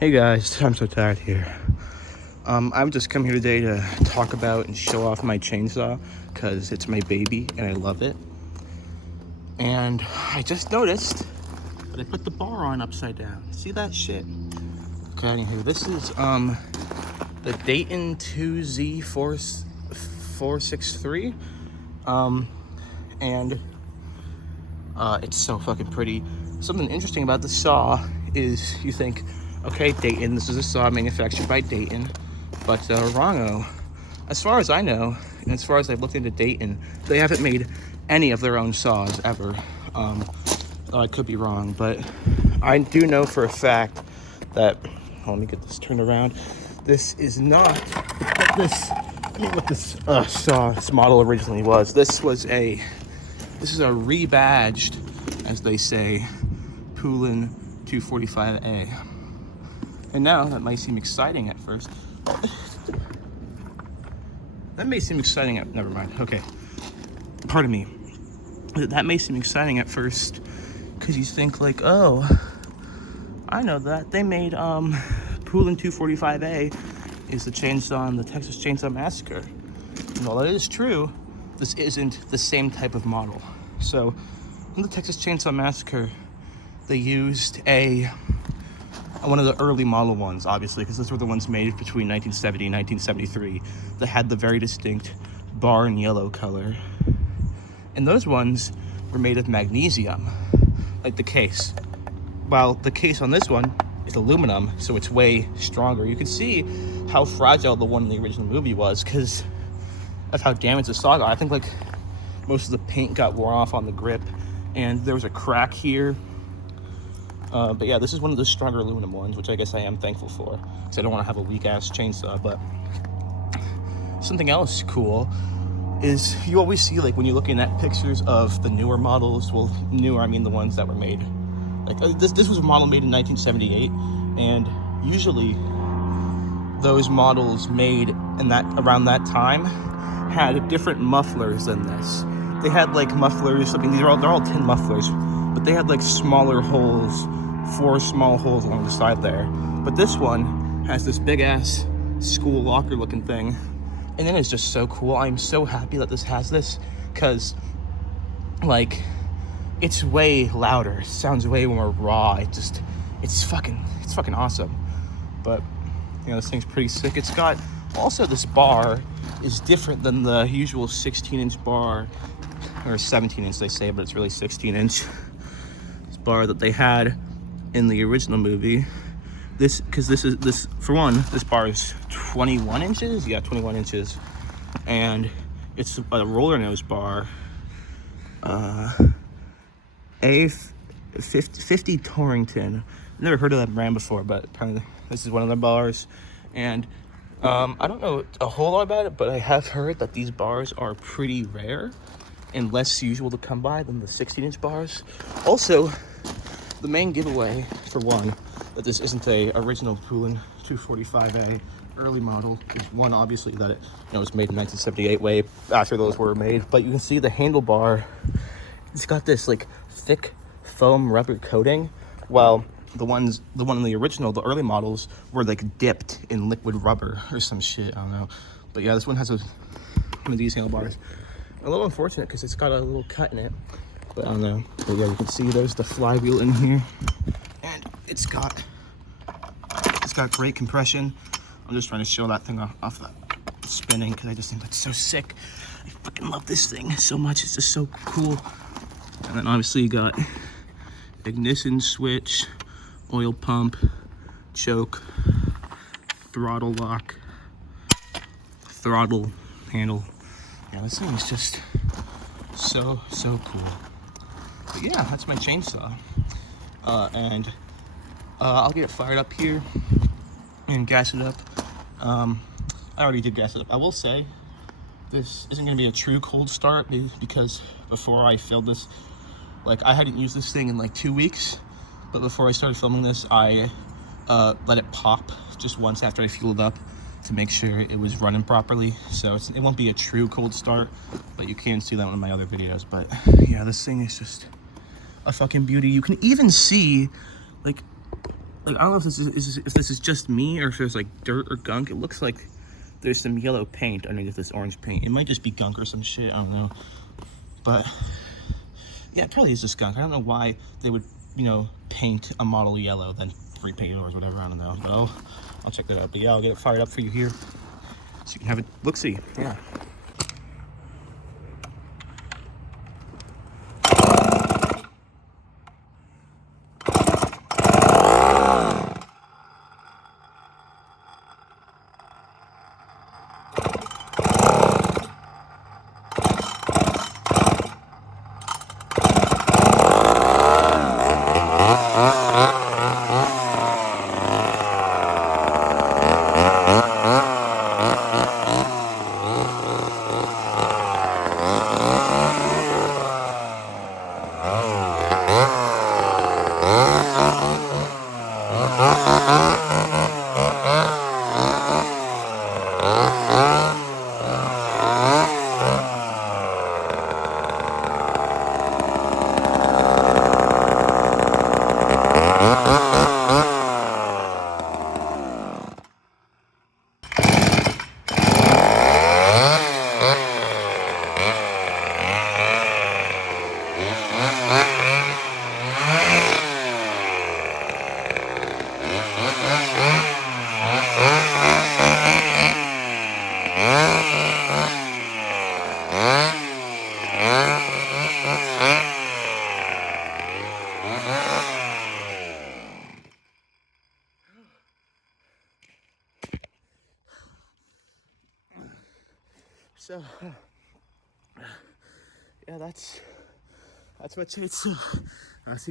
Hey guys, I'm so tired here. I'm just come here today to talk about and show off my chainsaw because it's my baby and I love it. And I just noticed that I put the bar on upside down. See that shit? Okay, anywho, this is the Dayton 2Z463. And it's so fucking pretty. Something interesting about the saw is you think, okay, Dayton, this is a saw manufactured by Dayton, but wrong-o. As far as I know, and as far as I've looked into Dayton, they haven't made any of their own saws ever. I could be wrong, but I do know for a fact that, let me get this turned around. This is not what this saw, this model originally was. This is a rebadged, as they say, Poulan 245A. And now, that might seem exciting at first. Never mind, okay. Pardon me. That may seem exciting at first, because you think like, oh, I know that. They made, Poulan 245A is the chainsaw in the Texas Chainsaw Massacre. And while that is true, this isn't the same type of model. So, in the Texas Chainsaw Massacre, they used one of the early model ones, obviously, because those were the ones made between 1970 and 1973 that had the very distinct barn yellow color. And those ones were made of magnesium, like the case. While the case on this one is aluminum, so it's way stronger. You can see how fragile the one in the original movie was because of how damaged the saw got. I think like most of the paint got worn off on the grip, and there was a crack here. But yeah, this is one of the stronger aluminum ones, which I guess I am thankful for, because I don't want to have a weak-ass chainsaw. But something else cool is you always see, like, when you're looking at pictures of the newer models, well, newer, I mean the ones that were made, like, this was a model made in 1978, and usually those models made around that time had different mufflers than this. They had, like, mufflers, I mean, they're all tin mufflers, but they had, like, smaller holes, 4 small holes along the side there. But this one has this big ass school locker looking thing, and it is just so cool. I'm so happy that this has this, because like it's way louder, it sounds way more raw. It's fucking awesome. But you know, this thing's pretty sick. It's got also, this bar is different than the usual 16-inch bar, or 17-inch they say, but it's really 16-inch bar that they had in the original movie. This for one, this bar is 21 inches. Yeah, 21 inches, and it's a roller nose bar. A50 Torrington. Never heard of that brand before, but apparently this is one of their bars. And I don't know a whole lot about it, but I have heard that these bars are pretty rare and less usual to come by than the 16-inch bars. Also, the main giveaway, for one, that this isn't a original Poulan 245A early model is, one, obviously that it was made in 1978, way after those were made. But you can see the handlebar, it's got this like thick foam rubber coating, while the one in the original, the early models, were like dipped in liquid rubber or some shit, I don't know. But yeah, this one has one of these handlebars. A little unfortunate because it's got a little cut in it, but I don't know. But yeah, you can see there's the flywheel in here, and it's got great compression. I'm just trying to show that thing off that spinning, because I just think that's so sick. I fucking love this thing so much. It's just so cool. And then obviously you got ignition switch, oil pump, choke, throttle lock, throttle handle. Yeah, this thing is just so cool. But yeah, that's my chainsaw. And I'll get it fired up here and gas it up. I already did gas it up. I will say, this isn't going to be a true cold start, because before I filmed this, like, I hadn't used this thing in like 2 weeks, but before I started filming this, I let it pop just once after I fueled up to make sure it was running properly. So it won't be a true cold start, but you can see that in one of my other videos. But yeah, this thing is just a fucking beauty. You can even see, like, Like, I don't know if if this is just me or if there's like dirt or gunk. It looks like there's some yellow paint underneath this orange paint. It might just be gunk or some shit. I don't know. But yeah, it probably is just gunk. I don't know why they would, you know, paint a model yellow, then repaint it or whatever. I don't know. But I'll check that out. But yeah, I'll get it fired up for you here so you can have it look-see. Yeah. So yeah, that's what it's. I'll see.